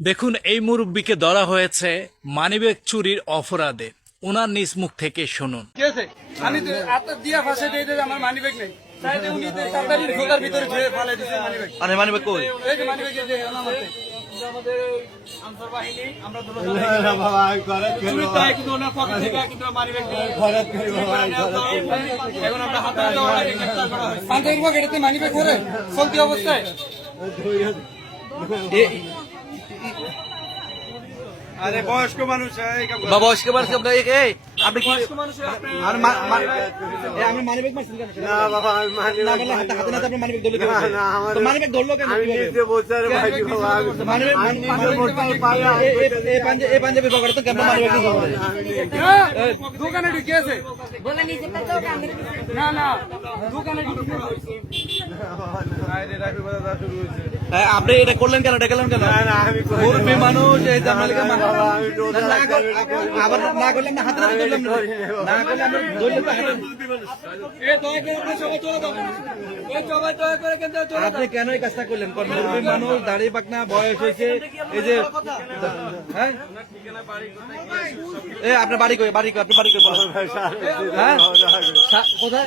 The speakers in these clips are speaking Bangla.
দেখুন, এই মুরব্বীকে ধরা হয়েছে মানিব্যাগ চুরির অপরাধে। ওনার নিজ মুখ থেকে শুনুন। আমি আপনার দিয়া ফাঁসে দিয়ে দিলে আমার মানি ব্যাগ নেই। সাইডে উনি কাতারির খোদার ভিতরে ধুয়ে ফেলে দিয়েছে মানি ব্যাগ। আরে মানি ব্যাগ কই? এই যে মানি ব্যাগ এই যে আমাদের আমাদের আনসার বাহিনী আমরা দুটো চুরি তাই কিন্তু ওনার পকেট থেকে কিন্তু মানি ব্যাগ নিয়ে এখন আমরা হাতে ধরে গ্রেফতার করা হয়েছে। আন্তরিক পকেটে মানি ব্যাগ ধরে চলতি অবস্থায় আরে বয়স্ক মানুষ বা বয়স্ক মানুষ আপনি আপনি কি বয়স্ক মানুষ আর আমি মানি ব্যাগ মারছেন কেন? না বাবা আমি মানি না বললে হাতে হাতে না আপনি মানি ব্যাগ ধরলে কেন? না, আমার- তো মানি ব্যাগ ধরলো কেন? আমি কিভাবে? নিজে বলছি আরে ভাই কি বাবা মানি ব্যাগ এই পাঞ্জাবি পকেটে তো কেন মানি ব্যাগ ধরলো? দোকানে ঢুকিয়েছে बोला नहीं सकता तो काम करे না না দোকানে ঢুকিয়েছে আপনি এটা করলেন কেন? এটা করলেন কেন? না না আমি করি না। মুরব্বী মানুষ এই জামালিকা মানুষ বাবা, আমি তো ওদের না করলে আবার না করলে আমরা হাতে হাতে ধরলাম না করলে আমরা ধরলে তো হাতে এ দয়া করে সবাই চলে যাও এই সবাই দয়া করে কিন্তু চলে যাও আপনি কেন এই কাজটা করলেন? কোন মুরব্বী মানুষ দাড়ি পাকনা বয়স হয়েছে এই যে হ্যাঁ এ আপনার বাড়ি কই? বাড়ি কই? আপনার বাড়ি কই বলেন? হ্যাঁ কোথায়?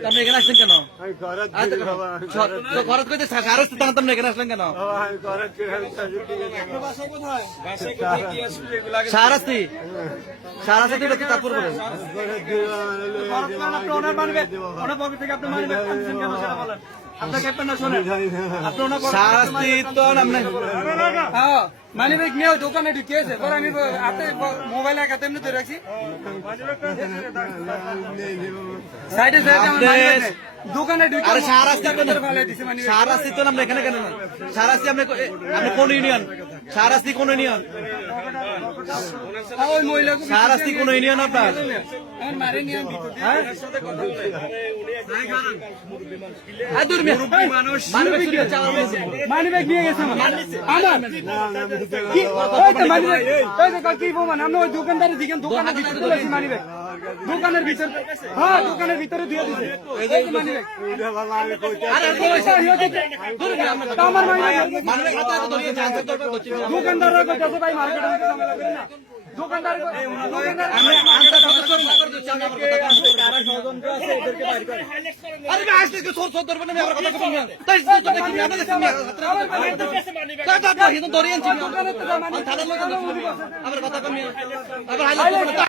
আপনি এখানে আসলেন কেন? আমি ঘরে ঢুকি বাবা আমি ঘরে তো খরচ করতে সারাস্তি আপনি এখানে আসলেন কেন? বাবা, আমি ঘরে ঢুকি, আমি ছুটি গেছি। বাসা কোথায় বাসা কোথায় কি আসলে এগুলা সারাস্তি সারাস্তি তারপর বলেন। ঘরে ঢুকি বাবা, আমি লইয়া খরচ যাই করেন বাবা, আপনি ওনার মানবে আমি বাবা। ওনার পকেট থেকে আপনি মানবে আনছেন কেন সেটা বলেন আপনাকে একটা না শোনেন জানি না। আপনি ওনার পকেট থেকে সারাস্তি তো আপনি হ্যাঁ মানি ব্যাগ নিয়ে দোকানে ঢুকিয়েছে পরে আমি হাতে মোবাইল এক হাতে এমনি ধরে রাখছি সাইডে সাইডে আমার মানি ব্যাগ নেই। দোকানে ঢুকে আরে সারাস্তি ফেলে দিছে মানি ব্যাগ সারাস্তি তো আপনি এখানে কেন না? সারাস্তি আপনি আপনি কোন ইউনিয়ন? সারাস্তি কোন ইউনিয়ন? ওই মহিলাকে সারাস্তি কোন ইউনিয়ন আপনার? আমার মারে নিয়ে ভিতর দিয়ে হ্যাঁ? আর দূর মিয়া। মানুষ মানি ব্যাগ চুরি হচ্ছে আমার মেয়ে। মানি ব্যাগ নিয়ে গেছে আমার কি ওই তো মানি ব্যাগ ওই তো কি বলমান আমরা ওই দোকানদারের দিকে দোকানের ভিতরে তুলেছি মানি ব্যাগ দোকানের ভিতরে হ্যাঁ দোকানের ভিতরে দিয়ে দিছে এই যে মানি ব্যাগ ওইটা বাবা আমি কইতে আরে দূর মিয়া। তা আমার মানি ব্যাগ মানি ব্যাগ হাতে হাতে ধরিয়ে চান্স দরকার হচ্ছে। দোকানদাররা কইতাছে ভাই মার্কেটে ঝামেলা করেন না দোকানদার আমি আনসার করতে করি না করে দিচ্ছি আমার কথা কম করবে। যারা ষড়যন্ত্র আছে এদেরকে বাইর করে আরে ভাই আসলে কি সোর সোর ধরবেন না আমার কথা কম না। তাই তো দেখি আমি দেখি তাই তো আপনি হিন্দু ধরিয়েছেন দোকানে তো মানি থানার লোক আমার কথা কম না। আবার হাইলাইট